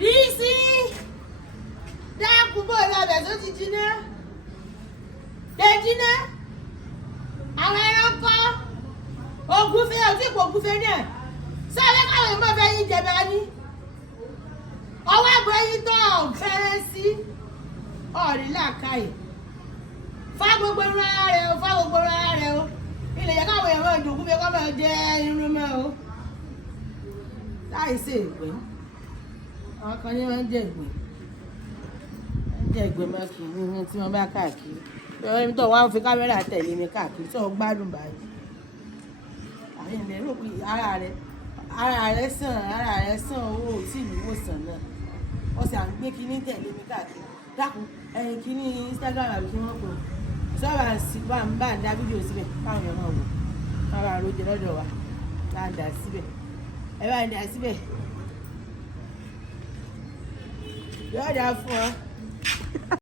rí sí dákúbọ̀ lọ́bẹ̀ tó ti jiná jiná àwọn ẹranko ògúnfẹ́ òtí ìpò ògúnfẹ́ náà sáré káwọn èèmọ̀ fẹ́ yín jẹba ní ọwọ́ ẹgbẹ́ yín tó fẹ́rẹ́ sí ọ̀rí làákàyè fá gbogbo ara rẹ̀ o fá gbogbo ara rẹ̀ o ilẹ̀ yẹ káwọn èèmọ̀ ìdògún fẹ́ kọ́ máa jẹ irun mọ́ o láì sí ìgbẹ́ àwọn kan ní wọ́n ń jẹ ìgbẹ́ mọ́ kì í ní tí wọ́n bá káàkiri ẹni tó wọ́n fi kámẹ́rà tẹ̀lé mi káàkiri tó gbádùn báyìí àyè ilẹ̀ rò pé ara rẹ̀ sàn owó tí ìlú wòsàn náà wọ́n sì à ń gbé kíní tẹ̀lé mi káàkiri dákun ẹ̀yìn kíní Instagram àbí kí wọ́n pò sọ́ọ̀bà bá ń dá fídíò síbẹ̀ káwọn èèyàn máa wò káwọn àròjẹ lọ́dọ̀ wa bá ń dà síbẹ̀ ẹ bá ń dà síbẹ̀ yóò dà fún ọ.